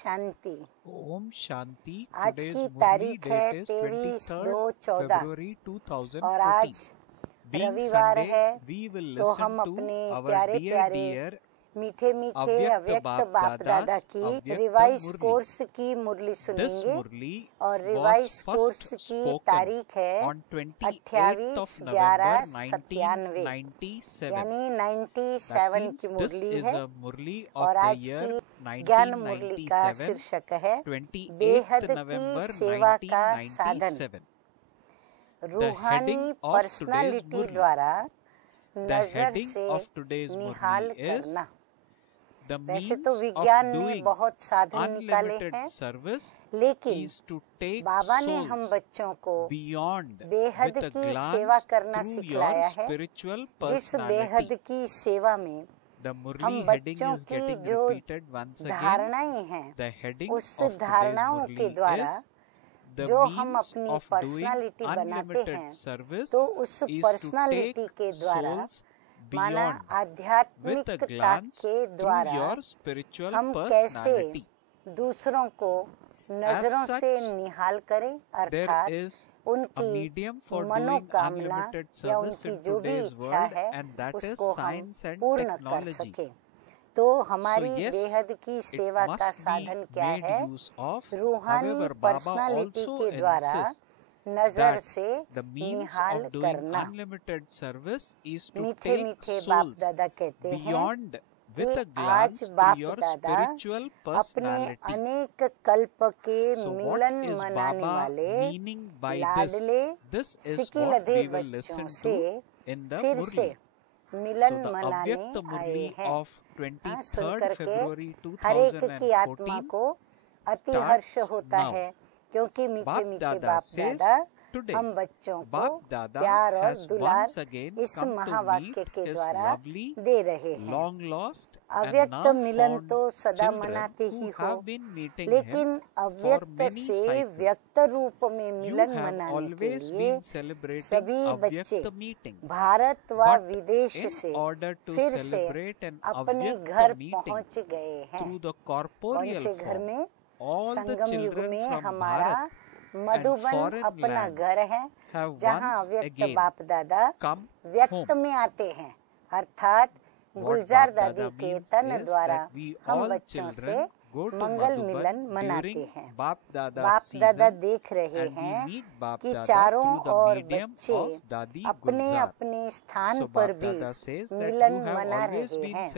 शांति। ओम शांति। आज की तारीख है 23/2/14 और आज रविवार है, तो हम अपने प्यारे प्यारे मीठे मीठे अव्यक्त बाप दादा की रिवाइज कोर्स की मुरली सुनेंगे और रिवाइज कोर्स की तारीख है 28/11/97 यानी 97 की मुरली है। और आज की ज्ञान मुरली का शीर्षक है बेहद की सेवा का साधन। रूहानी पर्सनालिटी द्वारा नजर से निहाल करना। वैसे तो विज्ञान ने बहुत साधन निकाले हैं, लेकिन बाबा ने हम बच्चों को बेहद की सेवा करना सिखलाया है, जिस बेहद की सेवा में हम बच्चों की जो धारणाएं हैं, उस धारणाओं के द्वारा जो हम अपनी पर्सनालिटी बनाते हैं, तो उस पर्सनालिटी के द्वारा माना आध्यात्मिकता के द्वारा हम कैसे दूसरों को नजरों से निहाल करें, अर्थात उनकी मनोकामना या उनकी जो भी इच्छा है उसको हम पूर्ण कर सके। तो हमारी बेहद की सेवा का साधन क्या है? रूहानी पर्सनालिटी के द्वारा नजर से निहाल करना। मीठे मीठे बाप दादा कहते हैं कि आज बाप दादा अपने अनेक कल्प के मिलन मनाने वाले लाडले सिकिलधे बच्चों से फिर से मिलन मनाने आए हैं। सुनकर के हर एक की आत्मा को अति हर्ष होता है, क्योंकि मीठे मीठे बाप दादा हम बच्चों को प्यार और दुलार इस महावाक्य के द्वारा दे रहे हैं। अव्यक्त मिलन तो सदा मनाते ही हो, लेकिन अव्यक्त से व्यक्त रूप में मिलन मनाने के लिए सभी बच्चे भारत व विदेश से फिर से अपने घर पहुंच गए हैं। कौन से घर में? संगम युग में हमारा मधुबन अपना घर है, जहाँ अव्यक्त बाप दादा व्यक्त में आते हैं, अर्थात गुलजार दादी के तन द्वारा हम बच्चों से मंगल मिलन मनाते हैं। बाप दादा देख रहे हैं कि चारों ओर बच्चे अपने अपने स्थान पर भी मिलन मना रहे हैं।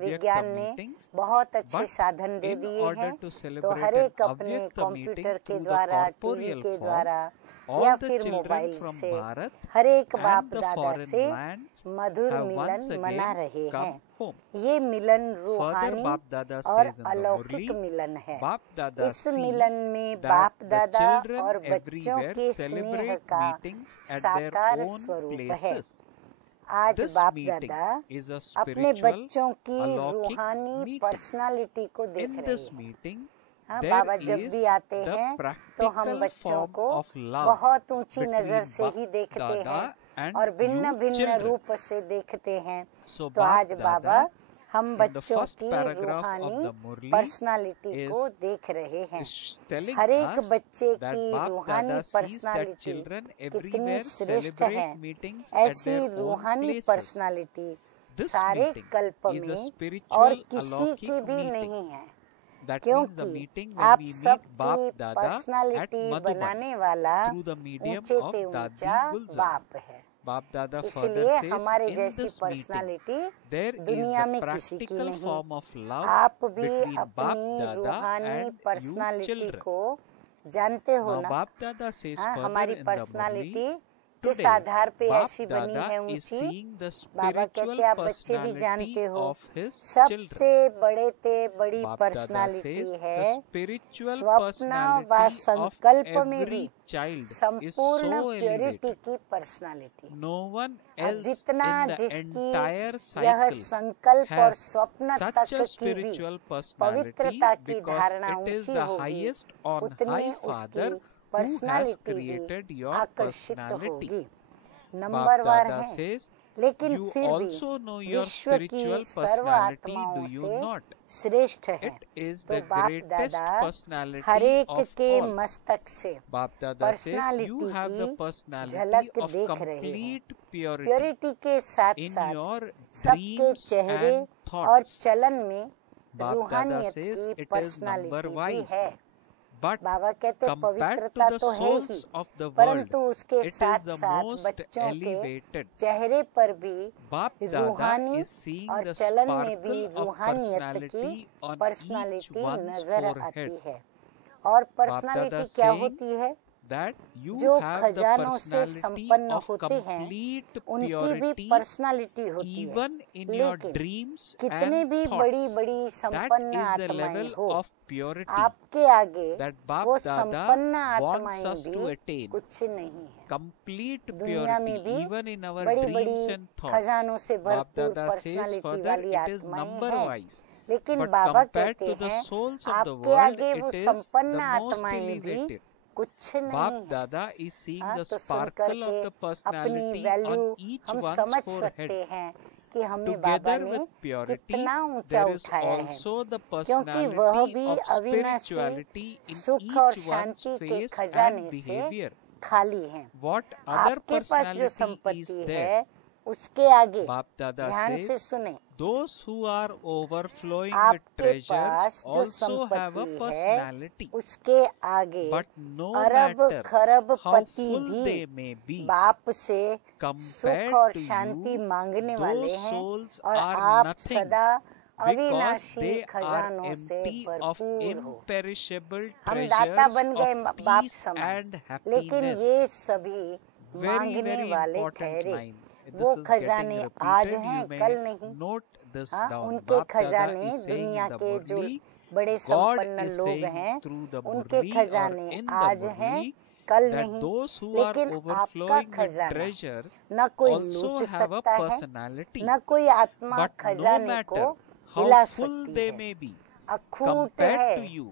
विज्ञान ने बहुत अच्छे साधन दे दिए हैं, तो हर एक अपने कंप्यूटर के द्वारा, टीवी के द्वारा या फिर मोबाइल से हर एक बाप दादा से मधुर मिलन मना रहे हैं। ये मिलन रूहानी और अलौकिक मिलन है। इस मिलन में बाप दादा और बच्चों के स्नेह का साकार स्वरूप है। आज बाप दादा अपने बच्चों की रूहानी पर्सनालिटी को देख रहे हैं। बाबा जब भी आते हैं तो हम बच्चों को बहुत ऊंची नजर से ही देखते हैं और भिन्न भिन्न रूप से देखते हैं। तो आज बाबा हम बच्चों की रूहानी पर्सनालिटी को देख रहे हैं। हर एक बच्चे की रूहानी पर्सनालिटी कितनी श्रेष्ठ है। ऐसी रूहानी पर्सनालिटी सारे कल्प में और किसी की भी नहीं है, क्योंकि आप सबकी पर्सनालिटी बनाने वाला ऊंचे से ऊंचा बाप है। इसलिए हमारे जैसी पर्सनालिटी दुनिया में किसी की नहीं। आप भी अपनी रूहानी पर्सनालिटी को जानते हो ना? हमारी पर्सनालिटी किस आधार पे ऐसी बनी है ऊंची? बाबा कहते आप बच्चे भी जानते हो, सबसे बड़ी पर्सनालिटी है स्वप्न व संकल्प में भी संपूर्ण प्योरिटी की पर्सनालिटी। अब जितना जिसकी यह संकल्प और स्वप्न तक की भी पवित्रता की धारणा ऊंची होगी, उतनी उसकी पर्सनालिटी भी आकर्षित होगी। नंबरवार है लेकिन You फिर भी also know your विश्व की spiritual सर्व personality, आत्माओं do you से not? श्रेष्ठ है। It is तो the बाप greatest दादा personality हरेक of के all. मस्तक से Bap Dada says you personality have the की personality झलक of देख रहे हैं। complete purity प्योरिटी के साथ in साथ your सबके dreams चेहरे and और thoughts. चलन में Bap Dada रूहानियत says की it is पर्सनालिटी number भी wise. है। But बाबा कहते compared to पवित्रता the तो है ही, souls of the world, परंतु उसके it साथ is the साथ most बच्चों के elevated. चेहरे पर भी Bap Dada रूहानी is seeing और the चलन में भी sparkle of रूहानियत की personality on each personality one's नजर forehead. आती है। और Bap पर्सनालिटी Dada क्या saying होती है? that you जो have the खजानों से personality संपन्न of होते हैं complete उनकी भी purity पर्सनालिटी होती है। even in your लेकिन dreams कितने and भी बड़ी thoughts. बड़ी That संपन्न is the आत्माएं level हो, of purity आपके आगे that Bap वो Dada संपन्न wants आत्माएं us to भी attain. कुछ नहीं है। Complete दुनिया में purity भी even in our बड़ी dreams बड़ी and thoughts. खजानों से Bap भरपूर Dada says पर्सनालिटी further वाली it is आत्माएं number हैं, wise. लेकिन But बाबा compared कहते to the हैं souls of the आपके world, आगे वो it is संपन्न the most आत्माएं भी elevated. कुछ Bap नहीं है। Dada is seeing the तो सुन sparkle of करके the अपनी personality वैल्यू on each हम one's समझ forehead. सकते हैं कि हमें बाबा Together ने with purity, कितना ऊंचा there is उठाया है, also the क्योंकि वह personality भी of अविनाशी spirituality in सुख और each one's शांति के face खजाने and से behavior. खाली हैं। What other आपके पास जो personality is संपत्ति there? है उसके आगे Bap Dada ध्यान से says, सुने, those who are overflowing with आपके treasures पास जो also have a संपत्ति है personality. उसके आगे But no अरब matter खरब how पति full भी they may be, बाप से सुख compared और to शांति you, मांगने those वाले हैं souls और are आप nothing सदा because अविनाशी they are खजानों से empty of भरपूर हो। imperishable हम दाता treasures बन गए of बाप peace समान, and लेकिन happiness. ये सभी Very, मांगने very वाले important ठहरे। line. This वो is खजाने getting आज repeated. हैं, You may कल नहीं। note this हाँ, down. उनके Bap Dada खजाने is saying दुनिया in the के जो Murli, बड़े God संपन्न is लोग saying हैं through the उनके Murli or खजाने in the आज हैं, Murli कल that नहीं। those who are लेकिन आपका overflowing with खजाना treasures न कोई also लूट have a सकता है, personality. न कोई आत्मा But no खजाने को matter how हिला full सकती they है। may be, अखूट compared है to you,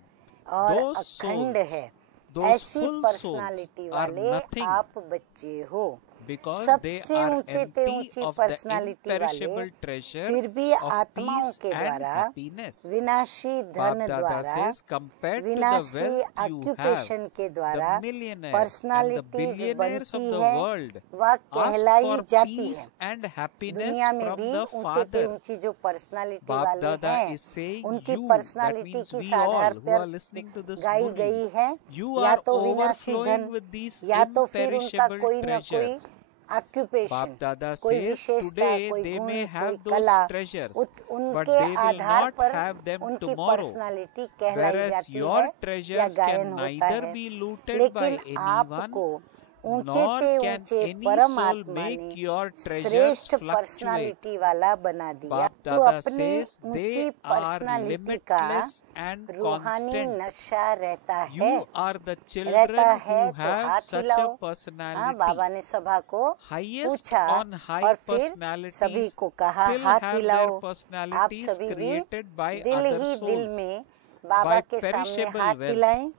और those अखंड souls, है। those ऐसी full souls पर्सनालिटी are वाले nothing आप बच्चे हो। because they सबसे are ऊंचे ते empty ऊंची of the पर्सनालिटी वाले imperishable treasure फिर भी of आत्माओं peace के and द्वारा happiness. विनाशी Bap धन Dada द्वारा says, compared to the विनाशी wealth you have, ऑक्यूपेशन के द्वारा the millionaires and the personalities billionaires of बनती the है, world वह ask कहलाई for जाती peace है। and happiness दुनिया में from भी the ऊंचे ते Father. ऊंची जो पर्सनालिटी Bap वाले Dada हैं is saying उनकी you, that पर्सनालिटी means की we Aadhaar all who are पर listening to this गाई Murli, गई है, you या are तो विनाशी धन, overflowing with these या तो फिर उनका imperishable कोई न कोई treasures. ऑक्यूपेशन, Bap Dada कोई says विशेषता, today कोई they गुण, may कोई have those कला, treasures, but उनके they will आधार not पर have them उनकी tomorrow. पर्सनालिटी कहलाई Whereas जाती your है या treasures गायन can होता neither है। be looted by लेकिन anyone, आपको ऊंचे nor ते can ऊंचे any परम soul आत्मा make ने your treasures श्रेष्ठ fluctuate. पर्सनालिटी वाला बना दिया। Bap तो Dada अपनी says ऊंची they are पर्सनालिटी का limitless and रूहानी constant. नशा रहता है, You are the children रहता है who तो have हाथ such हिलाओ। a हाँ, personality. बाबा ने सभा को Highest पूछा on high और फिर सभी personalities को कहा still हाथ have हिलाओ। their आप personalities सभी भी created by दिल other ही दिल souls में बाबा by के सामने perishable हाथ wealth हिलाएं।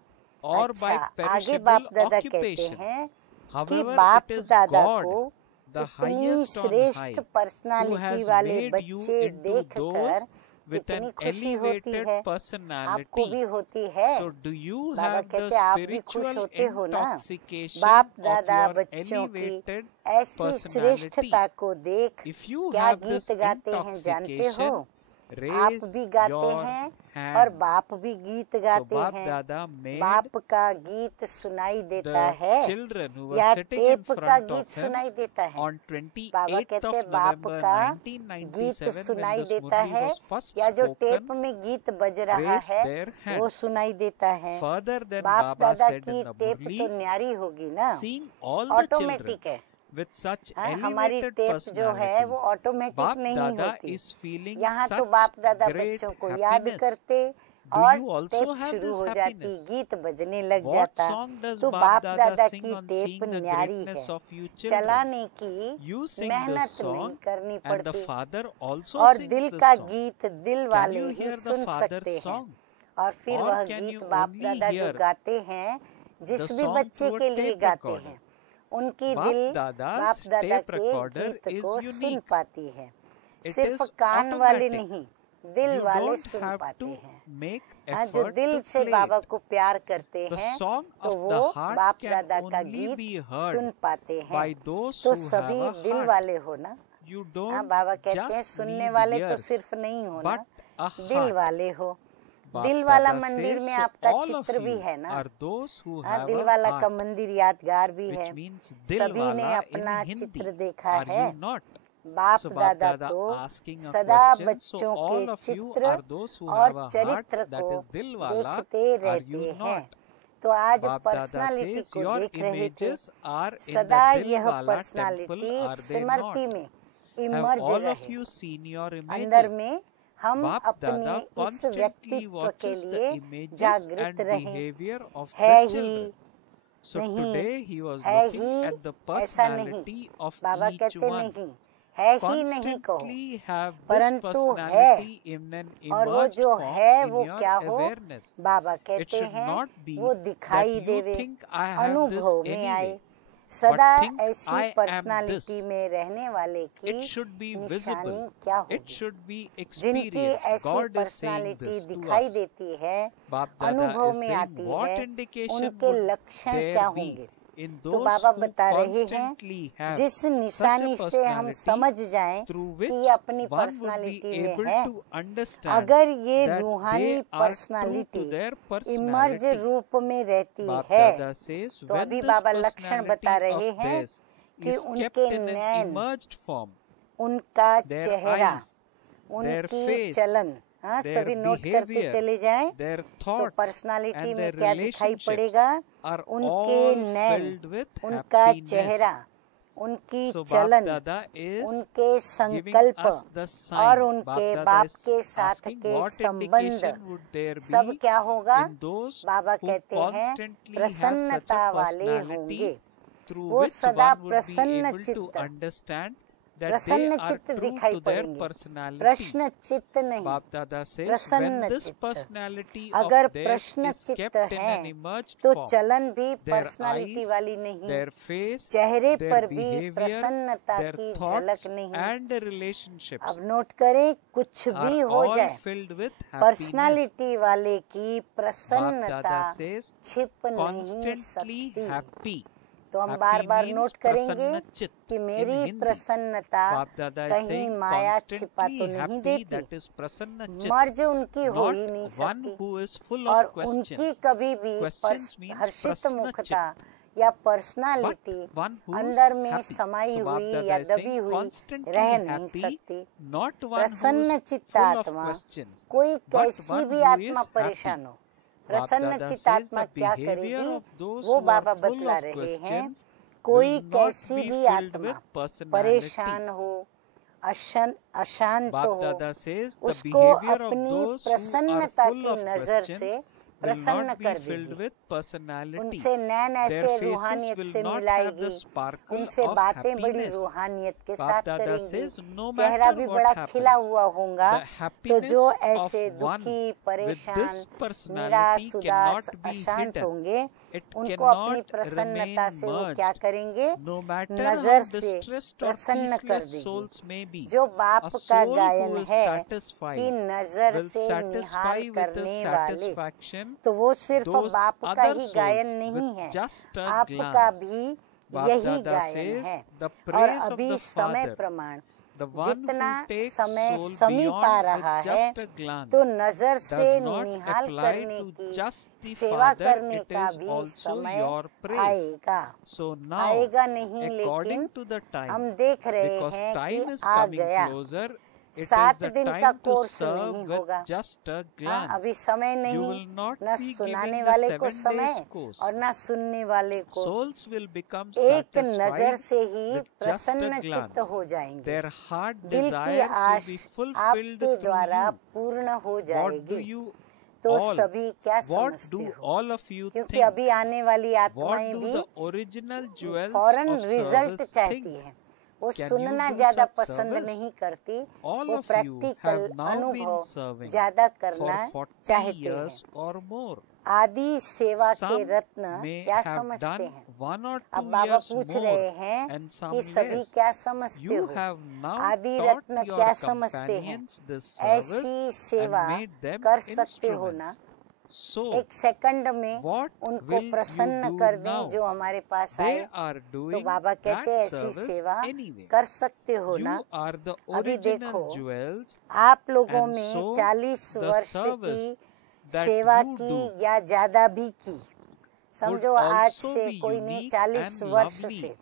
or by अच्छा, आगे perishable बाप दादा कहते occupation. हैं कि However, बाप it is दादा God, को the इतनी highest on श्रेष्ठ high, who पर्सनालिटी has वाले made you बच्चे into देखकर those with कितनी an खुशी होती elevated है। आपको personality. भी होती है। So do you Baba have the कहते आप भी खुश spiritual होते हो ना। intoxication बाप of दादा your बच्चों की elevated ऐसी personality? श्रेष्ठता को देख If you क्या have गीत this गाते हैं जानते हो? intoxication, आप raise भी गाते your हैं hands. और बाप भी गीत So गाते Bap हैं। Dada made बाप का गीत सुनाई देता the है children who were या sitting in टेप का front गीत of him सुनाई देता है। on बाबा 28th कहते of हैं बाप November का गीत 1997 सुनाई when this देता Murli है was first या जो टेप spoken, में गीत बज रहा raised है their वो hands. सुनाई देता है। Further than बाप Baba दादा said की in the टेप तो Murli, न्यारी होगी ना, seeing all the children automatic है। with such हाँ, हमारी elevated टेप जो है वो personalities, ऑटोमेटिक Bap नहीं Dada होती। is feeling यहाँ तो such बाप दादा great बच्चों को याद happiness. करते Do और you also टेप have शुरू this हो जाती, happiness? गीत बजने लग What जाता। song does तो Bap बाप Dada दादा sing की on टेप seeing the न्यारी है, greatness of you children? चलाने की You sing मेहनत this नहीं song करनी and the पड़ती father also और sings दिल this का song. गीत दिल Can वाले you ही hear the सुन सकते father's हैं। song? और फिर Or वह can गीत you बाप only दादा जो hear गाते हैं the जिस भी song बच्चे through a के लिए tape गाते recorder? हैं उनकी बाप दिल दादा's बाप दादा tape के recorder गीत is को unique. सुन पाती है। It सिर्फ is कान वाले automatic. नहीं, दिल You वाले don't सुन have पाते to हैं। make हाँ, जो effort दिल to से play बाबा it. को प्यार करते The हैं song तो of वो the heart बाप can दादा का only be गीत heard सुन पाते हैं। by those तो who सभी have a दिल heart. वाले हो ना। You हाँ, don't बाबा कहते हैं just सुनने need वाले तो ears, सिर्फ नहीं हो ना, but a दिल heart. वाले हो। बाप दिल वाला दादा मंदिर says, में so आपका all of चित्र भी you है ना। are those who हाँ, have दिल a वाला का heart, मंदिर यादगार भी है। which means दिल सभी ने वाला in अपना Hindi. चित्र देखा Are है। you not? बाप So बाप दादा दादा तो asking a सदा question. So बच्चों all के of you चित्र are those who और have a heart चरित्र that को is दिल वाला. देखते Are रहते you हैं। not? तो आज बाप दादा पर्सनालिटी says को your देख रहे थे। images are in सदा the दिल यह वाला temple. Personality Are they Smriti not? में Have इमर्ज all of रहे। you seen your अंदर images? में हम बाप अपने दादा इस constantly व्यक्तित्व के watches the लिए images जागृत and रहें। behavior of है the ही children. So नहीं, today he was है looking ही at the ऐसा नहीं। personality of बाबा each कहते one. नहीं, है ही नहीं कहो, Constantly have this परंतु है। personality in an और वो emerged जो form है in वो your क्या हो, awareness. बाबा It कहते should हैं not be वो that दिखाई you देवे, think I have this अनुभव में आए। anyway, सदा but think I ऐसी am पर्सनालिटी this. में रहने वाले की It should be निशानी visible. क्या It होगी? should be जिनकी experienced. ऐसी God is saying personality this to दिखाई us. देती है, बाप दादा अनुभव is में saying आती what है, indication उनके would लक्षण there क्या be होंगे। in तो those बाबा who बता रहे हैं constantly have जिस such a निशानी से हम personality समझ जाएं through कि which ये अपनी one would be पर्सनालिटी में able है। to understand अगर ये that रूहानी they are true personality to their emerge personality. रूप में रहती बाप है, दादा says तो when अभी this बाबा लक्षण बता personality रहे of हैं theirs कि is kept उनके in an Nain, emerged form, उनका their चेहरा, eyes, their उनकी face, चलन, हाँ, their सभी नोट करते behavior, चले जाएं। their तो thoughts पर्सनालिटी and में their क्या दिखाई relationships पड़ेगा? are उनके all नैन, filled with उनका happiness. चेहरा, उनकी So चलन, बाप दादा is उनके giving संकल्प us the sign. और बाप उनके दादा बाप is के साथ asking के what संबंध indication would there सब be क्या होगा? in those बाबा who कहते हैं constantly have such प्रसन्नता a वाले personality होंगे। through वो which सदा one would be प्रसन्न able to चित्त, understand that they प्रसन्न are चित्त true दिखाई to their पड़ेंगे, personality. प्रश्न चित्त नहीं, बाप दादा says प्रसन्न when this चित्त। personality अगर of theirs प्रश्न is चित्त kept in है an emerged तो form, चलन भी their पर्सनालिटी eyes, वाली नहीं, their face, चेहरे their पर भी behavior, प्रसन्नता their की thoughts झलक नहीं। and relationships अब नोट करें, कुछ are भी हो all जाए, filled with happiness. पर्सनालिटी वाले की बाप प्रसन्नता दादा says छिप नहीं constantly सकती। happy. तो हम Happy बार बार means नोट करेंगे प्रसन्न चित्त कि in मेरी Hindi. प्रसन्नता बाप दादा is कहीं saying माया छिपा तो constantly नहीं happy, देती, that is prasanna चित्त, मर्ज उनकी हो not ही नहीं one सकती, who is full और of उनकी questions. कभी भी Questions means हर्षित प्रसन्न मुखता चित्त, या but personality one who is अंदर में happy. समाई So बाप हुई दादा या is दबी saying हुई constantly रह नहीं happy, सकती। not one who प्रसन्न is चित्त full of आत्मा, questions, कोई but कैसी one भी who आत्मा is परेशान happy. हो, बाप प्रसन्न दादा चित्त says आत्मा the क्या behavior करेगी of those वो who बाबा are full बतला of रहे हैं। questions कोई will not कैसी be भी filled आत्मा with personality. परेशान हो, अशांत बाप हो, दादा says the उसको behavior of अपनी those who are प्रसन्नता full की of नजर questions से will प्रसन्न not be कर filled देगी, with personality. उनसे नैन Their ऐसे faces रूहानियत will से not have मिलाएगी, the sparkle उनसे of बातें बड़ी happiness. रूहानियत के बाप साथ दादा करेंगी, says no चेहरा matter भी what बड़ा खिला happens, हुआ होगा। the तो happiness जो of ऐसे one दुखी, with परेशान, this निराश, personality उदास, cannot be अशांत hidden. होंगे, It उनको अपनी cannot प्रसन्नता remain से वो क्या merged. करेंगे? No matter नजर how से distressed or प्रसन्न कर peaceless देगी। souls may be, जो बाप a का soul गायन who is है satisfied कि नजर will से निहाल satisfy with a करने वाले, satisfaction तो वो सिर्फ those बाप का other ही souls गायन नहीं with है, just a आपका glance. भी बाप यही दादा गायन says है। the और praise of अभी the समय Father, प्रमाण the one जितना who takes समय soul समीप आ beyond रहा with है, just a glance, तो नजर से does not निहाल apply करने to की, just the सेवा Father, करने it का is भी also समय your praise. आएगा। So now, आएगा नहीं, according लेकिन to the time, हम देख रहे because हैं time कि is आ coming गया। closer, it is 7 the दिन का time to कोर्स serve नहीं with होगा। just a हाँ, glance. अभी समय You नहीं, will not न be सुनाने giving वाले the को 7 समय days course. और न सुनने वाले को। Souls will become एक नजर satisfied से ही with just प्रसन्न a चित्त glance. हो जाएंगे। Their heart दिल की desires will आश be fulfilled आपके through द्वारा you. पूर्ण हो What do जाएगी। you तो all, सभी क्या what समझते do हो? all of you क्योंकि think? अभी आने वाली What आत्माएं do भी the original jewels फौरन of रिजल्ट service चाहती think? है। वो Can you सुनना do ज्यादा such पसंद service? नहीं करती, All वो of you practical have now been अनुभव serving ज्यादा for करना 40 चाहते हैं। years or more. आदि सेवा के Some रत्न may क्या have समझते done हैं? 1 or अब 2 बाबा years पूछ more रहे हैं and some कि सभी less. क्या समझते You हो? have now आदि taught रत्न your क्या समझते हैं? companions this service ऐसी सेवा and made them कर सकते हो ना? instruments. So, एक सेकंड में what उनको will you प्रसन्न do कर दें now? जो हमारे पास They आए। are तो doing बाबा that कहते हैं ऐसी service सेवा anyway. कर सकते हो You ना? are the अभी original देखो, jewels, आप लोगों and में so 40 the वर्ष service की that सेवा you की do या ज्यादा भी की। would समझो आज also से be कोई ने unique 40 and वर्ष lovely. से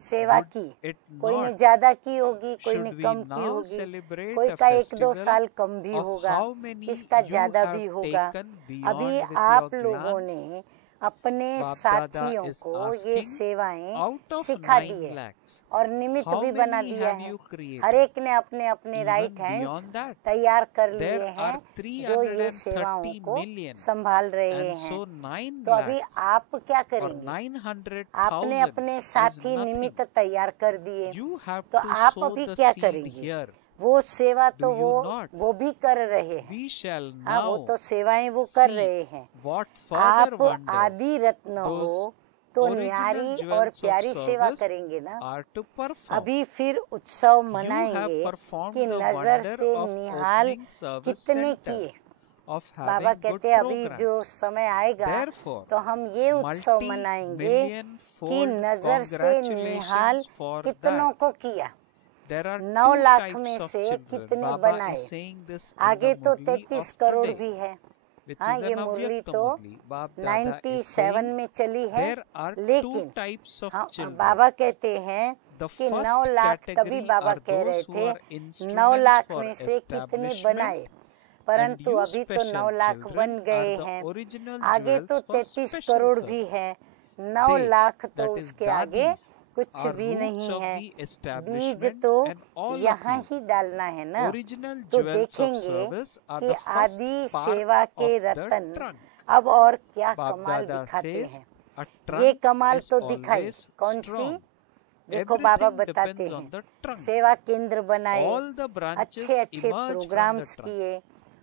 सेवा Would की, it कोई ने not? ज्यादा की होगी, कोई ने Should we कम की now होगी, celebrate कोई a का 1-2 festival साल कम भी of होगा, how many किसका you ज्यादा have भी होगा। taken अभी beyond with आप your लोगों glance? ने अपने Bap Dada साथियों is को ये asking, सेवाएं out of सिखा 9 दी है lakhs, और निमित्त how भी बना many दिया have है। you created? हर एक ने अपने अपने Even right hands beyond that, तैयार कर लिए there हैं are जो ये सेवाओं 330 को million, संभाल रहे and हैं। so 9 तो अभी lakhs आप क्या or करेंगे? 900,000 आपने अपने is साथी nothing. निमित्त तैयार कर दिए, You have तो to आप sow अभी the क्या seed करेंगे? here. वो सेवा तो Do you not? वो भी कर रहे हैं। We shall हाँ, वो now तो सेवाएं वो कर see रहे हैं। what further आप wonders आदि रत्न हो those तो original न्यारी और jewels of प्यारी सेवा service करेंगे ना। are to perform. अभी फिर उत्सव You have मनाएंगे performed कि the नजर wonder से of निहाल opening service कितने centers, किए। of बाबा having good कहते हैं अभी programs. जो समय आएगा Therefore, तो हम ये उत्सव मनाएंगे multi-million कि fold नजर से निहाल congratulations for कितनों that. को किया। There are 9 two lakh types में of से children. कितने Baba बनाए? is saying this in आगे the तो Murli 33 of करोड़ today, भी है। which हाँ, is ये an मुरली Avyakta तो Murli. Baba Dada is 97 saying में चली है, there are two लेकिन types of हाँ, children. बाबा कहते हैं The कि first 9 लाख तभी category बाबा are कह रहे those who थे are 9 instruments लाख for में से कितने establishment, बनाए, and परंतु you अभी तो 9 special लाख children बन गए are the हैं। original आगे तो jewels for 33 special करोड़ भी service. है, 9 They, लाख तो that is उसके आगे dadis, कुछ are भी roots नहीं of है। the बीज establishment, तो and all of यहाँ you, ही डालना है ना। original तो jewels of देखेंगे service, are कि the first आदि part सेवा के of the रतन trunk. अब और क्या Bap कमाल Dada दिखाते says, हैं। a ये trunk कमाल is तो दिखाई always कौन सी? strong. देखो बाबा Everything बताते depends on हैं, the trunk. सेवा केंद्र बनाए, All the branches अच्छे अच्छे emerge from the programmes trunk. किए,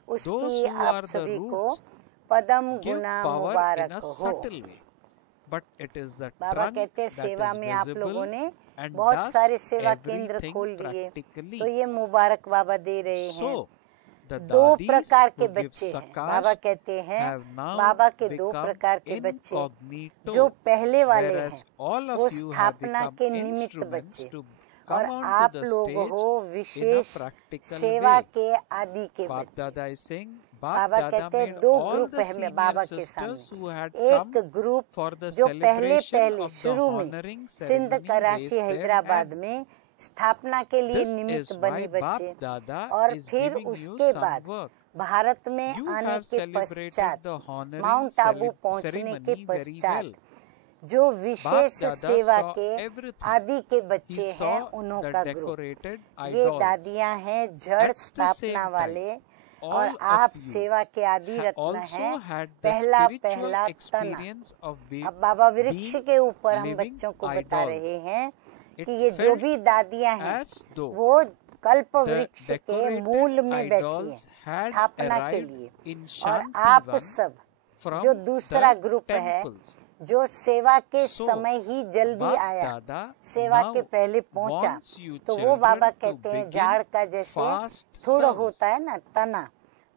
Those उसकी who आप are the सभी को roots Padma give Guna power in Mubarak a हो। subtle way, but it is the Baba trunk कहते हैं that सेवा is में आप लोगों visible ने and बहुत does सारे सेवा केंद्र everything खोल दिए, practically. तो ये मुबारक बाबा दे रहे हैं। So, the 2 dadis प्रकार के who give बच्चे हैं। Sakash बाबा कहते हैं have now बाबा के 2 become प्रकार के बच्चे, incognito, जो पहले वाले whereas हैं all वो of you have स्थापना become के निमित्त instruments बच्चे, to और come आप onto the लोग stage हो in a विशेष practical सेवा way. के आदि के Bap बच्चे। Dada is saying, Baba Bap Dada कहते हैं made 2 all ग्रुप the है senior बाबा के sisters सामने। who had एक come ग्रुप for the जो पहले celebration of the शुरू में honoring Sindh ceremony Karachi raised their Hyderabad hands. में स्थापना के लिए This निमित्त is बने why बच्चे, Bap Dada और is फिर giving you उसके some बाद work. भारत में You आने have के celebrated पश्चात the honoring माउंट आबू पहुंचने के ceremony very पश्चात well. जो Bap विशेष Dada सेवा saw के everything. आदि के He बच्चे हैं, saw उन्हों the का ग्रुप। decorated ये idols. दादियां हैं जड़ At the स्थापना same वाले, time, और all आप of you सेवा के आदि रत्न also हैं, had the पहला spiritual तना। experience of अब बाबा वृक्ष being के ऊपर हम living बच्चों को बता idols. रहे हैं It कि ये जो felt भी दादियां हैं as though वो कल्प the वृक्ष के decorated मूल में बैठी हैं idols had स्थापना के arrived लिए। in और आप Shantivan सब from जो दूसरा the ग्रुप है temples. जो सेवा के So, समय ही जल्दी Bap आया, Dada सेवा now के पहले पहुंचा, wants you तो वो children बाबा to कहते हैं begin झाड़ का जैसे fast थोड़ा service. होता है ना तना,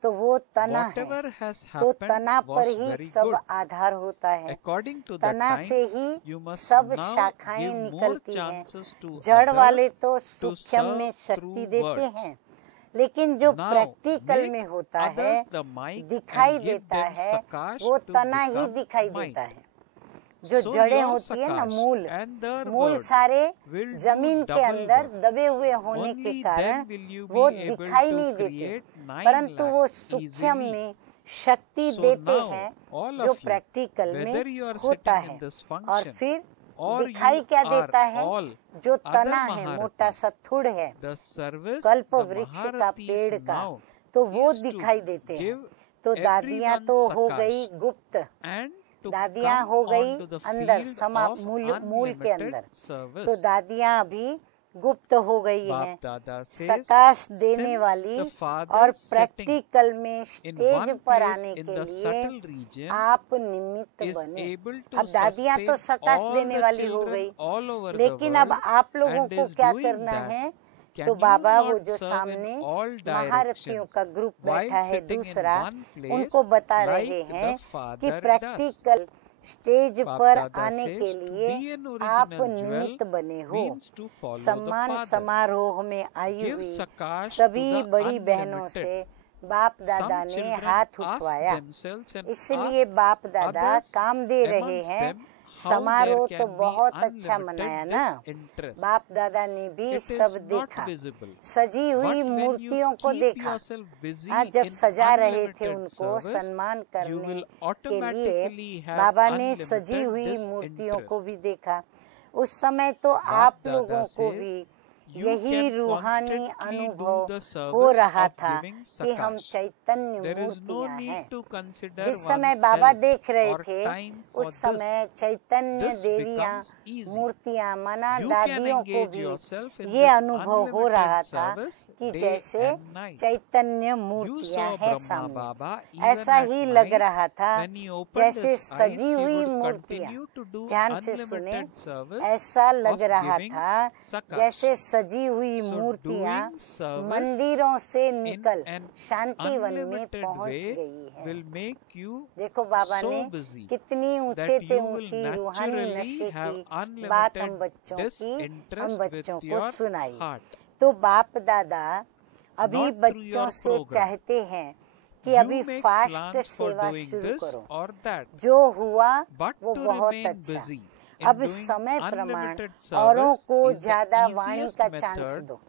तो वो तना है, Whatever has तो happened तना पर was ही very सब good. आधार होता है। According to the तना time, से ही you must सब now शाखाएं give more निकलती हैं। chances to जड़ others वाले तो to सूक्ष्म में serve शक्ति through देते words. हैं, लेकिन जो Now प्रैक्टिकल make में होता है others the mic दिखाई and give देता them है, Sakash वो to तना ही become दिखाई mic. देता है। जो So जड़ें your होती है ना, Sakash मूल and their मूल words सारे will do जमीन के double अंदर work. दबे हुए होने के Only कारण then will you वो be able दिखाई to नहीं देते, create 9 परंतु वो lakhs सूक्ष्म easily. में शक्ति So देते now, हैं all जो of you, प्रैक्टिकल में whether you are होता sitting है। in this और function फिर or दिखाई you क्या are देता है, all जो other तना है मोटा Maharathis, सा थुड़ है the service कल्प the वृक्ष का Maharathis पेड़ का, now तो वो is to दिखाई देते हैं। give तो दादियां everyone तो हो Sakash गई गुप्त, and to दादियां come हो गई onto the अंदर field समा of मूल के unlimited अंदर। service. तो दादियां अभी गुप्त हो गई Bap हैं, Dada says, सकाश देने since वाली the father और sitting प्रैक्टिकल में in स्टेज one पर place आने in के the लिए subtle region आप निमित्त is बने। able to अब दादियाँ तो sustain सकाश all देने the वाली हो children गई, all over the लेकिन अब world आप लोगों and को is क्या doing करना that. है? Can तो you बाबा वो not जो serve in सामने all महारथियों directions का ग्रुप while बैठा है sitting in दूसरा, one place उनको बता like रहे the हैं कि father does? Practical stage Bap पर Dada आने के says, to लिए be an आप original jewel निमित्त बने हो। means to follow the सम्मान father. समारोह में आई Give हुई Sakash to सभी the बड़ी बहनों unlimited. से बाप दादा Some ने children हाथ ask उठवाया, themselves and इसलिए ask बाप दादा others काम दे रहे amongst हैं। them how समारोह there तो can be बहुत अच्छा unlimited मनाया ना, disinterest. बाप दादा ने भी It is सब not देखा, visible. सजी हुई But when you मूर्तियों को keep देखा। yourself busy आज जब in सजा रहे थे unlimited उनको service, सम्मान you करने will के लिए automatically have बाबा ने सजी unlimited हुई मूर्तियों को disinterest. भी देखा। उस समय तो Bap आप Dada लोगों को says, भी you यही can रूहानी constantly do अनुभव the हो service रहा of था giving कि हम sakash. Chaitanya There is no मूर्तियां need हैं। to consider जिस समय one's बाबा health देख रहे or थे time for उस this. समय चैतन्य This देवियां becomes easy. मूर्तियां माना You can दादियों को engage भी yourself in ये this अनुभव हो रहा unlimited था service कि day जैसे and night. चैतन्य You मूर्तियां saw हैं Brahma सामने। Baba ऐसा even ही at लग night. रहा था When he opened जैसे his eyes, सजी he हुई would मूर्तियां। continue to do ध्यान से सुने, unlimited service ऐसा लग of रहा giving था sakash. जैसे सजी हुई So मूर्तियां doing service मंदिरों से in निकल an शांतिवन में unlimited पहुंच way गई है। will make you देखो बाबा so ने busy कितनी ऊंचे that ते you will ऊंची रूहानी naturally नशे have की बात हम unlimited बच्चों की disinterest बच्चों with को your सुनाई। heart. तो बाप दादा अभी Not through बच्चों your से program. चाहते हैं कि You अभी make फास्ट plans for सेवा doing शुरू this करो, or that, जो हुआ but वो to बहुत remain अच्छा। busy in अब doing समय प्रमाण unlimited औरों service को is the ज्यादा वाणी easiest का चांस method, दो।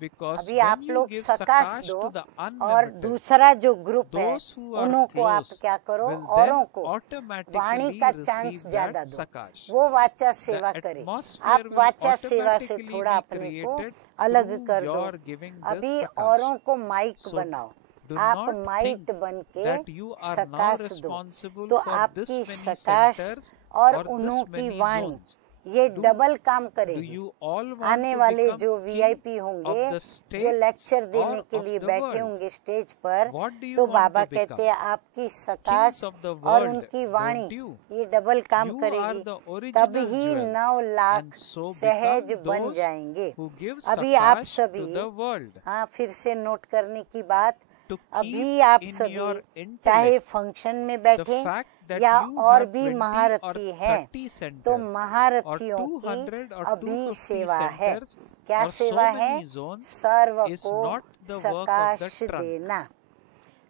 because अभी when आप you लोग give सकाश sakash दो to the और unlimited, दूसरा जो ग्रुप है those who are उन्हों को आप close क्या करो, will औरों then को वाणी automatically का receive चांस ज्यादा that दो, sakash. वो वाचा The सेवा करे। atmosphere आप will वाचा सेवा से automatically थोड़ा be अपने को created अलग through कर दो। your giving this अभी sakash. औरों को माइक So बनाओ, do आप not माइक think बन के that you are now सकाश दो। responsible तो for this आपकी many सकाश centers और or उन्हों this की many वाणी zones. ये Do- डबल काम Do करेगी। you all want आने to वाले become जो king वीआईपी of होंगे the जो state लेक्चर or देने के of लिए the बैठे world? होंगे स्टेज पर, What do you तो want बाबा to कहते become? हैं आपकी सकाश Kings of the और world, उनकी वाणी don't you? ये डबल काम You करेगी, are the तब original he jewels, 9 lakh and so सहज become बन those जाएंगे। who give अभी आप sakash सभी, to the world. हाँ फिर से नोट करने की बात, To अभी keep आप in सभी your चाहे intellect फंक्शन में the बैठे fact that या you और have भी 20 or महारथी हैं, 30 तो centers or महारथियों 200 की or अभी 250 सेवा है। centers क्या or so सेवा है? many zones सर्व is को not the work of the सकाश trunk. देना,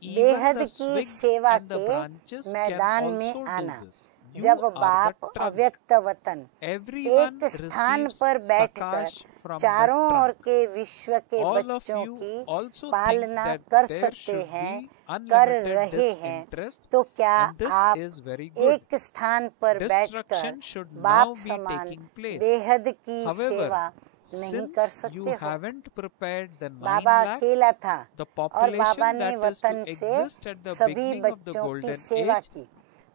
Even बेहद the की swigs सेवा and the के branches मैदान can में also do आना। this. You जब are the बाप trunk. अव्यक्त वतन Everyone एक स्थान receives पर बैठकर sakash from the चारों ओर trunk. के विश्व के All of बच्चों you की also think पालना that कर there सकते should हैं, be कर unlimited रहे हैं, disinterest, तो क्या and this आप is very good. एक स्थान पर बैठकर Destruction should now बाप be समान taking place. बेहद की However, सेवा नहीं कर since सकते you हो। haven't prepared the 9 Baba lakh, अकेला था the और बाबा population ने that is to वतन से exist at the सभी beginning of the बच्चों की golden सेवा age, की।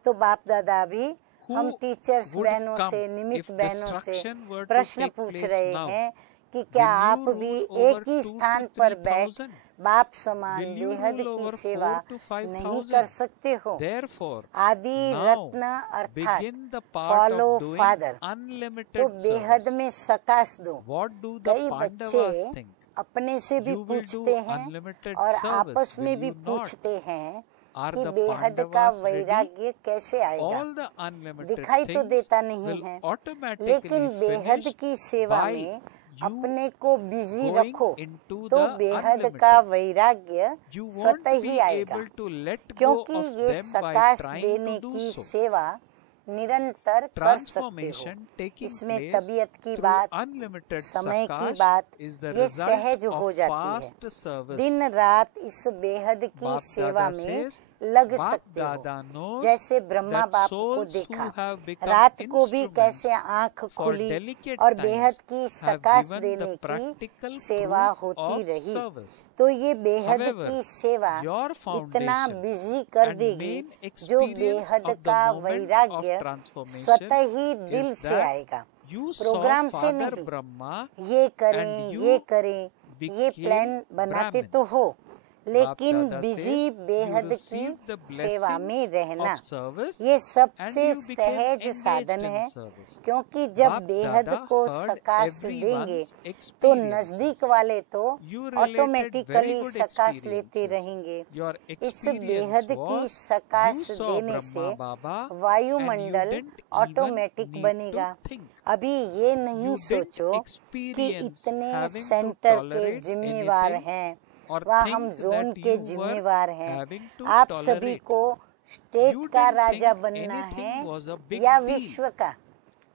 तो बाप दादा भी who हम टीचर्स would बहनों come से, if निमित्त बहनों से destruction were to प्रश्न take पूछ place रहे now? हैं कि क्या Will आप you भी rule एक over ही 2 स्थान to पर 3 बैठ thousand? बाप समान Will you बेहद rule की over सेवा 4 to 5 नहीं कर thousand? सकते हो? Therefore, आदि now रत्न अर्थात begin the part follow of doing father, तो unlimited बेहद service. में सकाश दो। What do the कई Pandavas बच्चे think? अपने से भी You will do पूछते हैं unlimited और service, आपस में will भी you not? पूछते हैं Are कि the बेहद का Pandavas ready? वैराग्य कैसे आएगा। All the unlimited दिखाई तो things देता नहीं will है, automatically लेकिन बेहद finish की सेवा by में you अपने को बिजी going रखो, into तो the बेहद unlimited. का वैराग्य You won't स्वतः be ही आएगा, able to let go क्योंकि of ये them by सकाश trying देने to do की so. सेवा निरंतर कर सकते हो। Transformation taking इसमें place तबीयत की through बात, unlimited समय की sakash बात, is the ये result सहज हो of जाती है। fast service. दिन रात इस बेहद की Bap सेवा Dada में says, लग Bap सकते हो। Dada knows जैसे ब्रह्मा that बाप को souls देखा, who have become रात को भी instruments कैसे आंख for खुली delicate और times बेहद की have सकाश given देने the की practical सेवा proof होती of रही। service. तो ये बेहद However, की सेवा your इतना foundation बिजी कर and देगी main जो experience बेहद of the का moment of वैराग्य transformation स्वतः ही दिल is से that आएगा। You saw प्रोग्राम से Father नहीं, Brahma ये करें and you ये करें ये became प्लान बनाते तो Brahmins. हो, लेकिन बाप दादा बिजी says, you बेहद की received the सेवा में blessings रहना of service ये and सबसे you became सहज engaged साधन in है, service. क्योंकि जब बाप बेहद दादा को heard सकाश देंगे everyone's तो experiences. नजदीक वाले तो You related very automatically good सकाश लेते experiences. रहेंगे। Your इस experience बेहद की was सकाश you saw देने से Brahma Baba and you वायुमंडल didn't even ऑटोमेटिक need बनेगा। to think. अभी ये नहीं You didn't सोचो कि experience इतने having to सेंटर के tolerate जिम्मेवार anything हैं or वह हम think जोन that के you were जिम्मेवार हैं। having to आप सभी tolerate. को स्टेट You का didn't राजा think बनना anything है was a big या deal. विश्व का।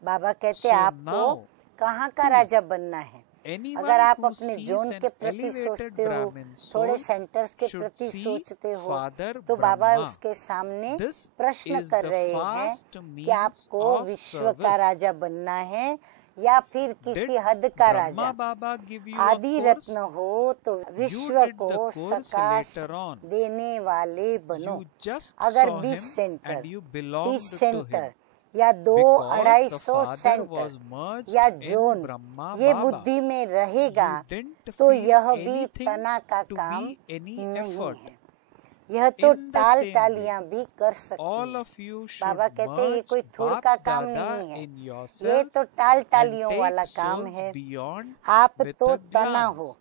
बाबा कहते So आपको now, कहाँ का too, राजा बनना है। anyone अगर आप who अपने sees जोन an के प्रति elevated सोचते हो, Brahmin थोड़े soul सेंटर्स के should प्रति see सोचते हो, Father तो बाबा Brahma. उसके सामने This प्रश्न is कर the रहे हैं fast कि means आपको of विश्व का service. राजा बनना है या फिर किसी Did हद का Brahma Raja. Baba give you a आदि course? रत्न हो तो You विश्व did को the course सकाश later on. देने वाले बनो। You just अगर saw 20 him centre, and you belonged 30 to centre him. या Because the 200-250 Father centre was merged या in जोन Brahma ये Baba. बुद्धि में रहेगा You didn't तो feel यह भी anything तना का to काम be any नहीं effort. है। यह तो In the टाल same टालियां भी कर सकती All हैं। of you बाबा should कहते हैं ये merge कोई थोड़ Bap का काम Dada नहीं है, in ये yourselves तो टाल and टालियों take वाला काम souls है। beyond आप with तो a तना glance. हो,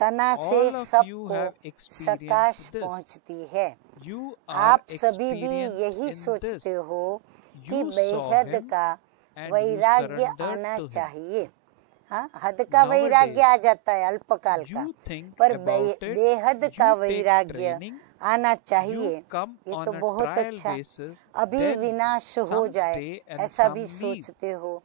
तना से All of you सबको have experienced सकाश this. पहुंचती है। You आप are सभी भी experienced यही in सोचते this. हो कि You saw बेहद him का and you वैराग्य surrendered आना to him. चाहिए। हाँ, हद का वैराग्य आ Nowadays, जाता है अल्पकाल का, you think पर about it, बेहद you का take वैराग्य training, आना चाहिए। you come ये on तो a बहुत trial अच्छा, basis, अभी then विनाश हो some जाए stay and ऐसा some भी leave. सोचते हो।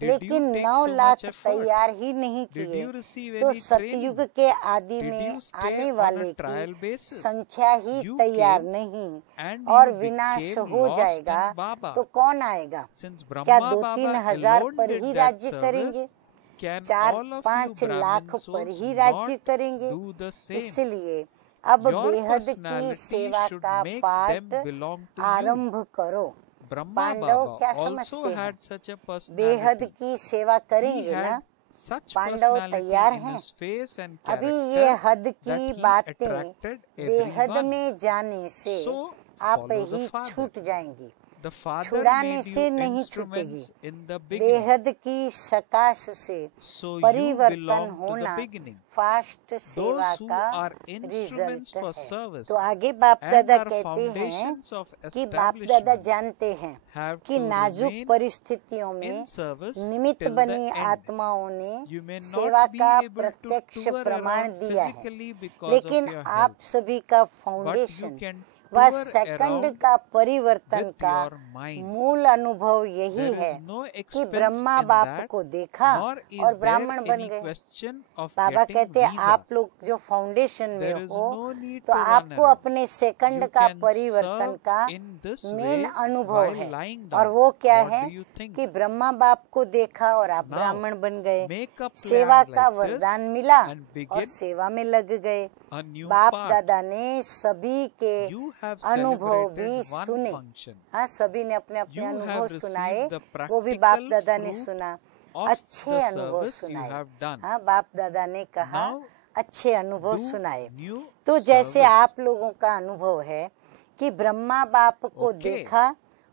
Did लेकिन you take 9 so lakh much effort? तैयार ही नहीं Did किए you receive तो any सतयुग training? के आदि Did में you stay आने on वाले a trial की basis? संख्या ही You तैयार came नहीं and और you विनाश became हो lost जाएगा in Baba. तो कौन आएगा। Since क्या Brahma 2-3 Baba हजार alone पर did ही that राज्य service, करेंगे, can all 4-5 of you lakh Brahmin पर souls ही राज्य not करेंगे। do the same? इसलिए अब Your बेहद की personality सेवा should का make पाठ them belong to you. आरंभ करो। Brahma पांडव Baba क्या also समझते हैं, had such a बेहद personality. की सेवा He करेंगे ना। had such पांडव personality तैयार in हैं। his face and अभी ये character हद that की he बातें attracted बेहद everyone. में जाने से So आप follow the ही Father. छूट जाएंगी, The Father छुड़ाने made से you नहीं instruments छूटेगी। in the beginning. बेहद की सकाश से So you परिवर्तन belong to the होना beginning. फास्ट सेवा Those who का are instruments रिजल्ट for है। service तो आगे बाप and दादा are कहते हैं foundations of कि बाप दादा establishment जानते हैं have कि to नाजुक remain परिस्थितियों in में service निमित्त till the बनी end. आत्माओं ने You may सेवा not be का able to प्रत्यक्ष tour प्रमाण around दिया है, physically because लेकिन of your आप health, सभी का but you फाउंडेशन can व tour सेकंड around का परिवर्तन with का your mind. मूल अनुभव यही There है is no कि expense ब्रह्मा in बाप that, को देखा nor और is ब्राह्मण there बन any गए। question of बाबा getting कहते हैं आप visas. लोग जो फाउंडेशन में There is हो no need तो to run आपको around. अपने सेकंड You का can परिवर्तन serve का in this मेन way अनुभव while है, lying और down. वो क्या What है do you think? कि ब्रह्मा बाप को देखा और आप Now, ब्राह्मण बन गए, make a सेवा plan का like this वरदान मिला and और begin सेवा में लग गए। a new बाप part. दादा ने सभी के You have अनुभव भी celebrated one सुने। function. हाँ, सभी ने अपने अपने You अनुभव have सुनाए, received the वो भी बाप practical दादा ने fruit सुना, of अच्छे the अनुभव service you सुनाए। have done. हाँ, बाप दादा ने कहा Now अच्छे अनुभव do सुनाए। new तो जैसे service. आप लोगों का अनुभव है कि ब्रह्मा बाप को Okay. देखा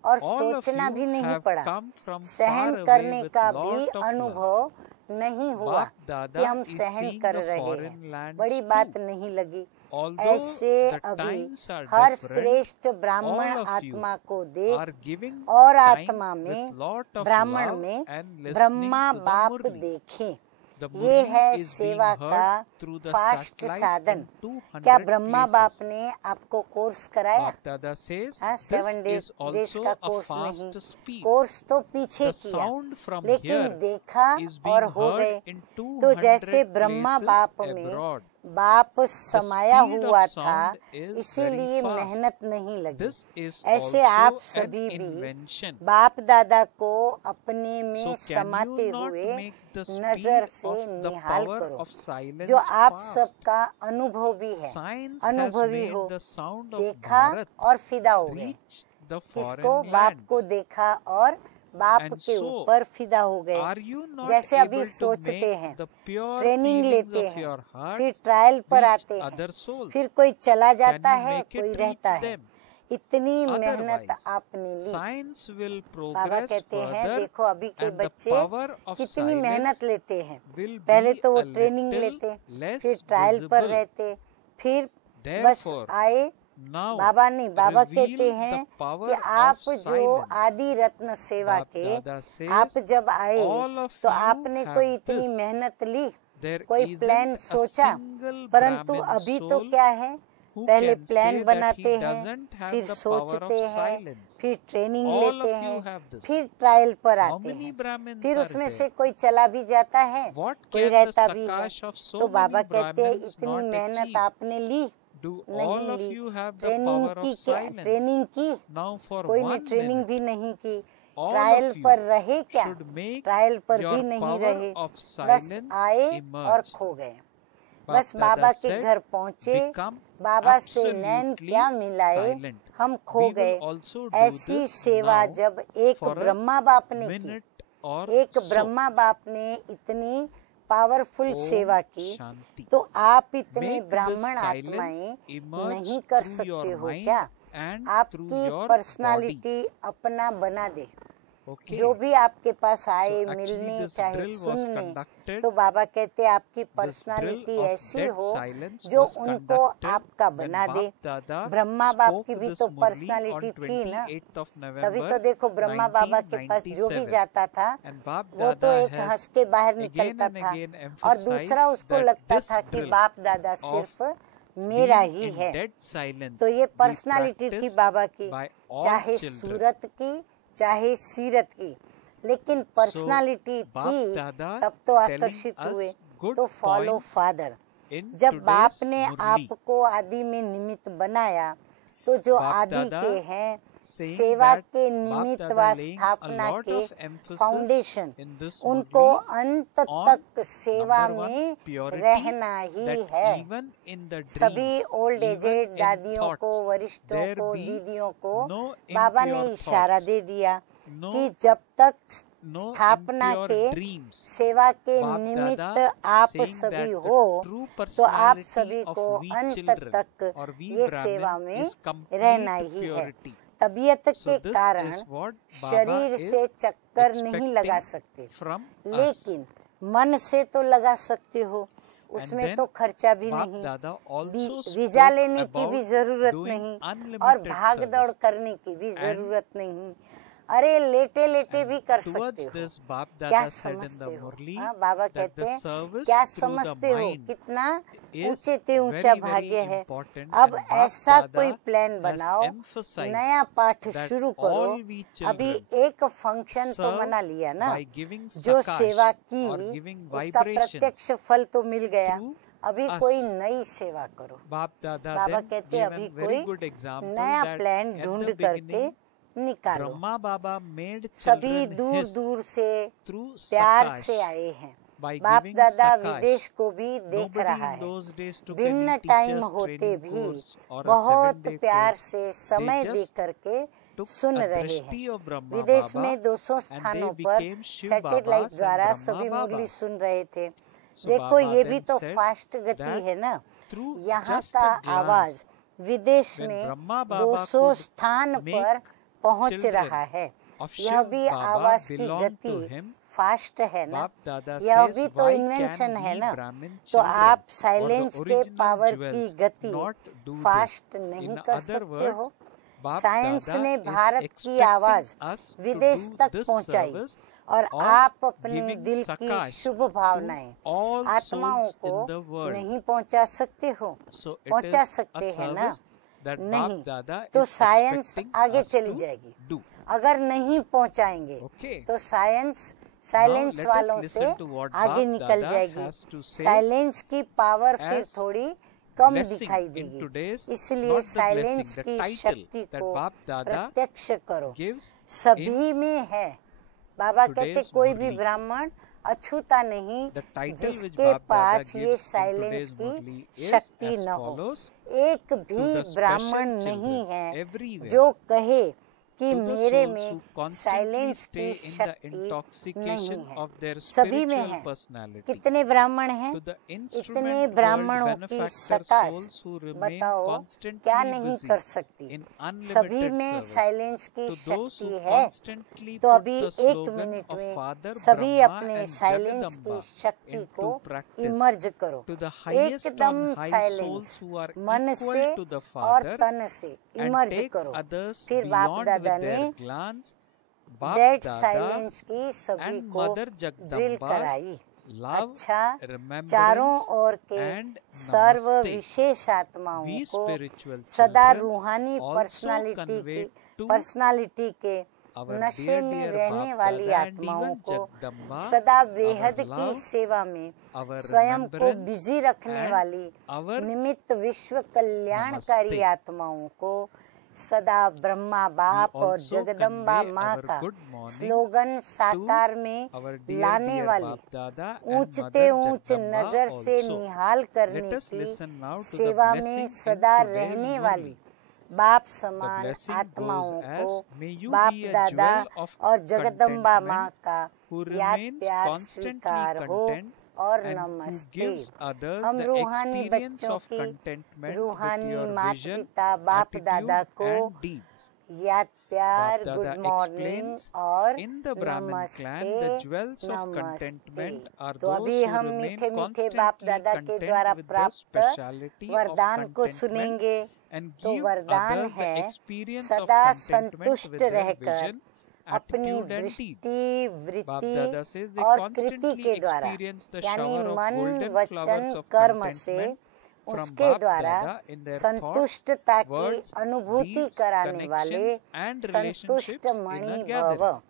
और All of सोचना you भी नहीं have पड़ा, come from सहन far करने away with का lot भी of love. अनुभव नहीं हुआ बाप कि दादा हम is सहन seeing कर the रहे foreign हैं, lands बड़ी too. बात नहीं लगी। Although ऐसे the अभी times are हर different, श्रेष्ठ ब्राह्मण all of you आत्मा को देख are giving और time आत्मा में with lot of ब्राह्मण love में and listening Brahma to the बाप Murli. देखें। The ये Murli है is being सेवा heard का through the फास्ट satellite साधन। in 200 क्या ब्रह्मा बाप places. ने आपको कोर्स कराया? Bap Dada says हाँ, this 7 is डेज also का a कोर्स नहीं, fast speed. कोर्स तो पीछे The किया, sound from लेकिन here देखा is और being हो heard गए। in तो जैसे 200 ब्रह्मा places बाप में abroad. बाप समाया speed of हुआ sound था, is इसीलिए very fast. मेहनत नहीं लगी। This is ऐसे also आप an सभी भी invention. बाप दादा को अपने में So can समाते you not हुए make the नजर speed से of the निहाल power करो, of silence जो आप fast? सबका अनुभव भी है, Science has अनुभवी made हो। the sound of देखा Bharat और फिदा हो गए। reach the किसको? foreign बाप को lands. देखा और बाप And के so, ऊपर फिदा हो गए। are you not जैसे able अभी to सोचते make हैं, the pure ट्रेनिंग feelings लेते of हैं, your heart फिर ट्रायल पर reach आते हैं, other souls? फिर कोई चला Can जाता you है, make कोई it रहता reach है। them? इतनी मेहनत Otherwise, आपने ली। science will बाबा progress कहते हैं further देखो अभी के and the बच्चे power of कितनी silence मेहनत लेते हैं। will पहले be तो वो a ट्रेनिंग little लेते, less फिर ट्रायल पर visible. रहते, फिर बस Therefore, आए। now बाबा नहीं, बाबा reveal कहते the हैं power कि of आप जो silence. आदि रत्न सेवा बाप के दादा says, आप जब आए all of तो you आपने have कोई इतनी this. मेहनत ली, There कोई isn't प्लान a सोचा, single परंतु Brahmin अभी तो soul क्या है, who पहले can प्लान say that बनाते he हैं, doesn't have फिर the power of सोचते हैं, silence. फिर ट्रेनिंग All लेते of you हैं, have this. फिर ट्रायल पर How आते many हैं, Brahmins फिर are उसमें there? से कोई चला भी जाता है, What कोई can the रहता भी है। Sakash of so तो बाबा many कहते हैं Brahmins इतनी not मेहनत achieve? आपने ली Do all नहीं of ली, you have the training power की of क्या, silence? ट्रेनिंग की, Now for कोई ने 1 ट्रेनिंग minute, भी नहीं की, all ट्रायल of you पर रहे क्या, should make ट्रायल पर your भी नहीं power रहे, of बस silence आए और emerge. खो गए। Bap बस Dada बाबा के said, घर पहुँचे, become बाबा से नैन absolutely क्या मिलाए, silent. हम खो We will गए। also do ऐसी this सेवा now जब एक for a ब्रह्मा बाप ने की, minute or एक so. ब्रह्मा बाप ने इतनी पावरफुल Om सेवा की, Shanti. तो आप इतने Make this ब्राह्मण silence आत्माएं emerge नहीं कर through सकते your हो mind क्या? and through आपकी your पर्सनालिटी अपना बना दे। Okay. जो भी आपके पास आए, So actually मिलने this चाहे drill was सुनने, conducted. तो बाबा कहते आपकी This drill पर्सनालिटी of ऐसी dead हो silence जो was उनको conducted आपका when बना दे। Bap Dada ब्रह्मा बाप spoke की भी this तो Murli पर्सनालिटी on थी ना, 28th of तभी November तो देखो ब्रह्मा बाबा के पास जो भी 1997. जाता था And Bap वो तो Dada एक has हंस के बाहर again निकलता and था, again और दूसरा emphasized उसको that लगता this था कि drill बाप दादा of सिर्फ मेरा being ही in है। dead silence तो ये be पर्सनालिटी थी practiced बाबा की, by all चाहे children. सूरत की चाहे सीरत की, लेकिन पर्सनालिटी Bap थी Dada तब तो telling आकर्षित us हुए। good तो फॉलो points फादर, in जब बाप today's ने Murli. आपको आदि में निमित्त बनाया, तो जो बाप आदि दादा के हैं saying सेवा that के Bap निमित्त Dada व laying a स्थापना lot के of emphasis foundation, in this उनको Murli अंत on तक सेवा number one, में purity, रहना ही that है। even in the सभी dreams, old even aged in दादियों को, thoughts, वरिष्ठों there को, be दीदियों को no बाबा ने impure इशारा thoughts, दे दिया no कि जब तक no स्थापना impure के dreams. सेवा के Bap निमित्त Dada आप saying सभी that the हो, true तो आप personality सभी of को we अंत children तक or we ये सेवा Brahmin में is रहना complete ही है। purity. तबीयत So के this कारण is what Baba शरीर is से चक्कर नहीं लगा expecting सकते, from us. लेकिन मन से तो लगा सकते हो, उसमें then तो खर्चा भी Bap नहीं, Dada also वीजा spoke लेने की भी about जरूरत doing नहीं, और unlimited भाग दौड़ service. करने की भी जरूरत नहीं। अरे लेटे लेटे भी कर सकते Towards हो। this, Bap क्या Dada said in समझते the हो? Murli हाँ, बाबा that कहते the हैं service क्या through the समझते हो, mind कितना is ऊंचे ते ऊंचा very, भाग्य very है। important. अब And Bap ऐसा Dada कोई प्लान has बनाओ, emphasized नया पाठ that शुरू करो। all we अभी children एक फंक्शन तो serve मना लिया ना, by giving जो sakash सेवा की or giving उसका vibrations प्रत्यक्ष फल तो मिल गया, through अभी us. कोई नई सेवा करो। Bap Dada बाबा then कहते gave अभी a very कोई good example नया that प्लान at ढूंढ the करके beginning निकालो। Brahma Baba made सभी children दूर his दूर से through प्यार sakash. से आए हैं। By बाप giving दादा sakash. विदेश को भी देख Nobody रहा in है, those days took भिन्न any टाइम teachers होते training भी course or a बहुत 7-day प्यार course. से समय They दे just करके took सुन a रहे drishti हैं। of Brahma विदेश Baba में 200 and they स्थानों पर became Shiv satellite Babas and द्वारा Brahma सभी मुरली Babas. सुन रहे थे। So देखो Baba ये भी then तो said फास्ट गति that है ना, through यहाँ just का a आवाज glance, विदेश when में Brahma Baba 200 could स्थान make पर पहुंच children रहा है। of यह Shiv भी Baba आवाज की belong गति to him. फास्ट है ना, Bap Dada यह says, भी तो why इन्वेंशन can है we ना, Brahmin तो children आप or the साइलेंस के original पावर की jewels गति not do this? फास्ट नहीं In कर other सकते words, हो। Bap साइंस Dada ने is भारत की expecting आवाज us to विदेश do तक this पहुंचाई, service और of आप अपने giving दिल की sakash शुभ भावनाएं to all आत्माओं souls को in the world. नहीं पहुंचा सकते हो। So it पहुंचा is सकते a हैं ना? service that नहीं, Bap Dada तो is साइंस expecting आगे us चली to जाएगी। do. अगर नहीं पहुंचाएंगे Okay. तो science Now silence let us वालों listen से to what आगे Bap निकल Dada जाएगी। has to say साइलेंस की पावर फिर as थोड़ी कम blessing दिखाई in देगी, today's, इसलिए not the silence blessing, the की title शक्ति that को Bap Dada प्रत्यक्ष करो। gives in सभी में है। बाबा कहते today's कोई भी Murli. ब्राह्मण अछूता नहीं The title which जिसके Bap Dada पास ये gives in साइलेंस today's की Murli is शक्ति as न हो। follows. एक To भी the ब्राह्मण special नहीं children है everywhere जो कहे कि To the मेरे souls में who constantly साइलेंस stay की in the शक्ति नहीं intoxication है, of their सभी में spiritual है। personality. कितने ब्राह्मण हैं? To the इतने instrument world ब्राह्मणों की benefactor सकाश souls who remain बताओ क्या constantly नहीं busy कर सकती? in सभी unlimited में service. साइलेंस की To those who शक्ति है। constantly तो put अभी the एक slogan मिनट of में Father सभी Brahma अपने and साइलेंस की Jagadamba शक्ति को into practice. इमर्ज करो। To the highest एकदम on high silence souls who are मन equal से to the और Father तन से and इमर्ज take करो। others फिर बाप beyond दादा with ने their glance. Bap dead Dada silence की सभी and को Mother ड्रिल Jagdamba's कराई। love, अच्छा, remembrance चारों ओर के and सर्व namaste. विशेष आत्माओं We को spiritual सदा children रूहानी also convey to पर्सनालिटी के our नशे dear में dear रहने Bap वाली Dada and आत्माओं even को Jagdamba, सदा बेहद our की love, सेवा में our स्वयं को remembrance बिजी रखने and वाली our निमित्त विश्व कल्याणकारी namaste. आत्माओं को सदा ब्रह्मा बाप और also जगदम्बा convey माँ our का good morning स्लोगन साकार में our dear लाने dear वाली Bap Dada and ऊंचते Mother ऊंच Jagdamba नजर से also. निहाल करने Let us की listen now to the सेवा में blessing in सदा today's रहने Murli. वाली बाप The समान blessing आत्माओं goes को as, may you बाप be a दादा jewel of और जगदम्बा माँ contentment का who याद remains प्यार constantly स्वीकार हो content और and who नमस्ते। gives others हम the रूहानी experience बच्चों of की contentment with रूहानी your माता vision, पिता बाप दादा attitude को and deeds. याद प्यार Bap good Dada morning explains, और in the Brahmin clan, the नमस्ते jewels of नमस्ते। contentment are तो those अभी who हम remain मीठे मीठे बाप constantly दादा के content द्वारा with the प्राप्त speciality of वरदान को contentment सुनेंगे। and तो give वरदान others the है experience of सदा contentment संतुष्ट with their रहकर vision, अपनी attitude and deeds. दृष्टि Bap वृत्ति Dada says they और कृति constantly के द्वारा experience the यानी shower of मन golden वचन flowers of कर्म से contentment from उसके Bap द्वारा Dada in their thoughts, संतुष्टता की words, अनुभूति deeds, कराने वाले connections and संतुष्ट relationships in मणि a भव। gathering.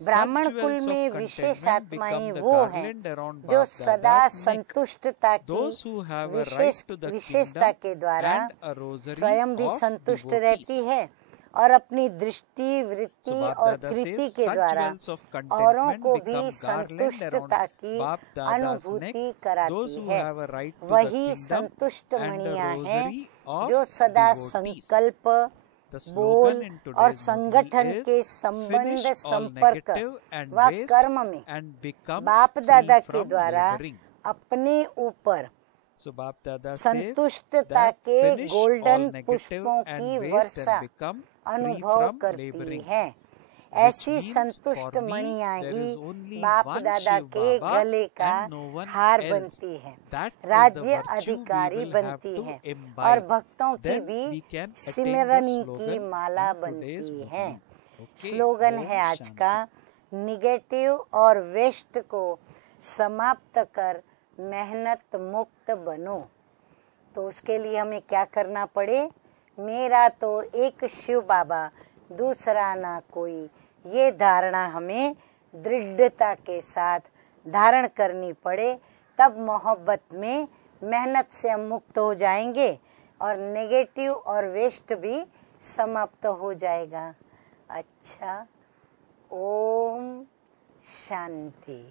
ब्राह्मण Such कुल jewels में of विशेष contentment आत्माएं become the वो हैं garland around जो Bap सदा Dada's neck. संतुष्टता की Those who have a wishes right to the विशेषता kingdom के द्वारा and a rosary स्वयं भी of संतुष्ट devotees. रहती है और अपनी दृष्टि So वृत्ति Bap और Dada कृति says के such द्वारा jewels of औरों contentment को भी become garland around संतुष्टता की Bap Dada's neck. अनुभूति Those कराती who है। have a right to the वही kingdom संतुष्ट and a मणियां हैं rosary of जो सदा devotees. संकल्प The बोल slogan in और today's संगठन Murli के is संबंध finish all संपर्क negative and व waste कर्म में and become बाप free दादा के from द्वारा laboring. अपने ऊपर So Bap Dada says संतुष्टता that के finish गोल्डन all negative पुष्पों and की waste Varsha and become free अनुभव from करती laboring. है। Which ऐसी means संतुष्ट for me मणियां there he is only बाप one दादा Shiv के Baba गले का and no one हार else. बनती है, That is the राज्य virtue we अधिकारी will have बनती to है imbibe. और भक्तों की Then भी we can attain the सिमरनी की slogan माला in today's बनती है। Murli. Okay, स्लोगन Om है आज Shanti. का, निगेटिव और वेस्ट को समाप्त कर मेहनत मुक्त बनो। तो उसके लिए हमें क्या करना पड़े? मेरा तो एक शिव बाबा, दूसरा ना कोई, ये धारणा हमें दृढ़ता के साथ धारण करनी पड़े। तब मोहब्बत में मेहनत से हम मुक्त हो जाएंगे और नेगेटिव और वेस्ट भी समाप्त हो जाएगा। अच्छा, ओम शांति।